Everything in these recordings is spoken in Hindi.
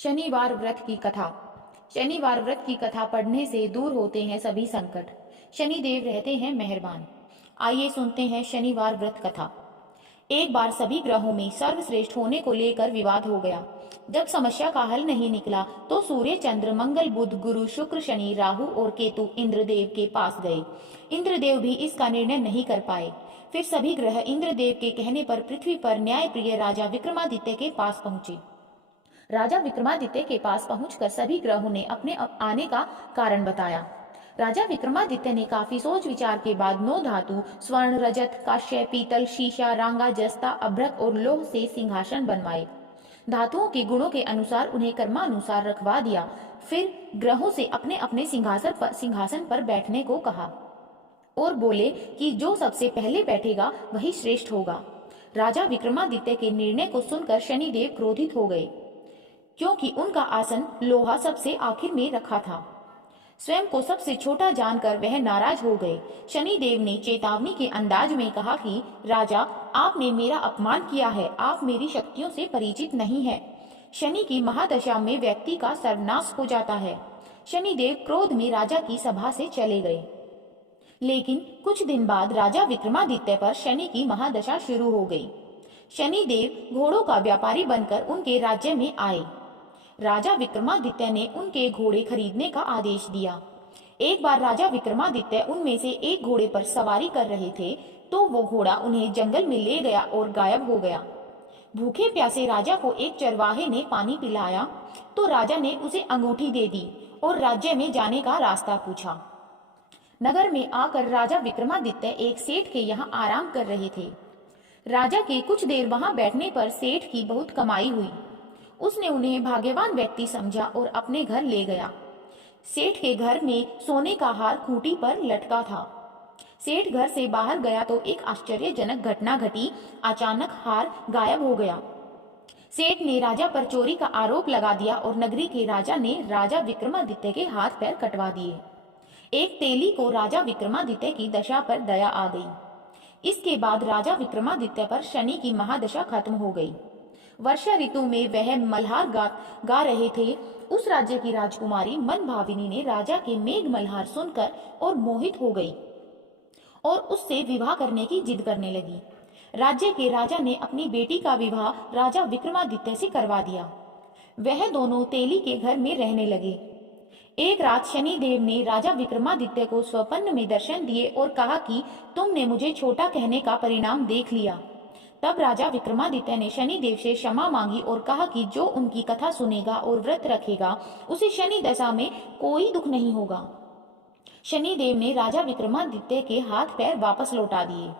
शनिवार व्रत की कथा। शनिवार व्रत की कथा पढ़ने से दूर होते हैं सभी संकट। शनिदेव रहते हैं मेहरबान। आइए सुनते हैं शनिवार व्रत कथा। एक बार सभी ग्रहों में सर्वश्रेष्ठ होने को लेकर विवाद हो गया। जब समस्या का हल नहीं निकला तो सूर्य, चंद्र, मंगल, बुध, गुरु, शुक्र, शनि, राहु और केतु इंद्रदेव के पास गए। इंद्रदेव भी इसका निर्णय नहीं कर पाए। फिर सभी ग्रह इंद्रदेव के कहने पर पृथ्वी पर न्यायप्रिय राजा विक्रमादित्य के पास पहुंचे। राजा विक्रमादित्य के पास पहुंचकर सभी ग्रहों ने अपने आने का कारण बताया। राजा विक्रमादित्य ने काफी सोच विचार के बाद 9 धातु स्वर्ण, रजत, कांस्य, पीतल, शीशा, रांगा, जस्ता, अभ्रक और लौह से सिंहासन बनवाए। धातुओं के गुणों के अनुसार उन्हें कर्मानुसार रखवा दिया। फिर ग्रहों से अपने अपने सिंहासन पर बैठने को कहा और बोले कि जो सबसे पहले बैठेगा वही श्रेष्ठ होगा। राजा विक्रमादित्य के निर्णय को सुनकर शनिदेव क्रोधित हो गए, क्योंकि उनका आसन लोहा सबसे आखिर में रखा था। स्वयं को सबसे छोटा जानकर वह नाराज हो गए। शनिदेव ने चेतावनी के अंदाज में कहा कि राजा, आपने मेरा अपमान किया है, आप मेरी शक्तियों से परिचित नहीं है। शनि की महादशा में व्यक्ति का सर्वनाश हो जाता है। शनिदेव क्रोध में राजा की सभा से चले गए। लेकिन कुछ दिन बाद राजा विक्रमादित्य पर शनि की महादशा शुरू हो गई। शनिदेव घोड़ों का व्यापारी बनकर उनके राज्य में आए। राजा विक्रमादित्य ने उनके घोड़े खरीदने का आदेश दिया। एक बार राजा विक्रमादित्य उनमें से एक घोड़े पर सवारी कर रहे थे तो वो घोड़ा उन्हें जंगल में ले गया और गायब हो गया। भूखे प्यासे राजा को एक चरवाहे ने पानी पिलाया तो राजा ने उसे अंगूठी दे दी और राज्य में जाने का रास्ता पूछा। नगर में आकर राजा विक्रमादित्य एक सेठ के यहाँ आराम कर रहे थे। राजा के कुछ देर वहां बैठने पर सेठ की बहुत कमाई हुई। उसने उन्हें भाग्यवान व्यक्ति समझा और अपने घर ले गया। सेठ के घर में सोने का हार खूंटी पर लटका था। सेठ घर से बाहर गया तो एक आश्चर्यजनक घटना घटी। अचानक हार गायब हो गया। सेठ ने राजा पर चोरी का आरोप लगा दिया और नगरी के राजा ने राजा विक्रमादित्य के हाथ पैर कटवा दिए। एक तेली को राजा विक्रमादित्य की दशा पर दया आ गई। इसके बाद राजा विक्रमादित्य पर शनि की महादशा खत्म हो गई। वर्षा ऋतु में वह मल्हार गा रहे थे। उस राज्य की राजकुमारी मनभाविनी ने राजा के मेघ मल्हार सुनकर और मोहित हो गई और उससे विवाह करने की जिद करने लगी। राज्य के राजा ने अपनी बेटी का विवाह राजा विक्रमादित्य से करवा दिया। वह दोनों तेली के घर में रहने लगे। एक रात शनिदेव ने राजा विक्रमादित्य को स्वप्न में दर्शन दिए और कहा कि तुमने मुझे छोटा कहने का परिणाम देख लिया। तब राजा विक्रमादित्य ने शनिदेव से क्षमा मांगी और कहा कि जो उनकी कथा सुनेगा और व्रत रखेगा उसे शनि दशा में कोई दुख नहीं होगा। शनिदेव ने राजा विक्रमादित्य के हाथ पैर वापस लौटा दिए।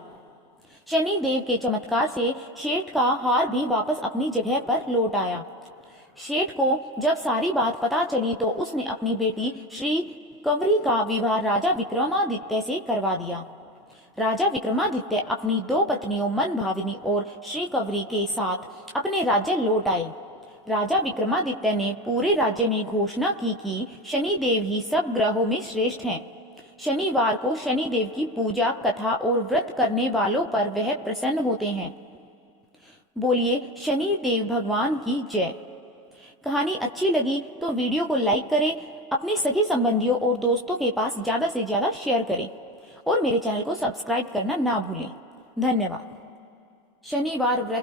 शनिदेव के चमत्कार से सेठ का हार भी वापस अपनी जगह पर लौट आया। सेठ को जब सारी बात पता चली तो उसने अपनी बेटी श्री कंवरी का विवाह राजा विक्रमादित्य से करवा दिया। राजा विक्रमादित्य अपनी 2 पत्नियों मनभाविनी और श्री कंवरी के साथ अपने राज्य लौट आए। राजा विक्रमादित्य ने पूरे राज्य में घोषणा की कि शनिदेव ही सब ग्रहों में श्रेष्ठ हैं। शनिवार को शनिदेव की पूजा, कथा और व्रत करने वालों पर वह प्रसन्न होते हैं। बोलिए शनिदेव भगवान की जय। कहानी अच्छी लगी तो वीडियो को लाइक करें, अपने सगे संबंधियों और दोस्तों के पास ज्यादा से ज्यादा शेयर करें और मेरे चैनल को सब्सक्राइब करना ना भूलें। धन्यवाद। शनिवार व्रत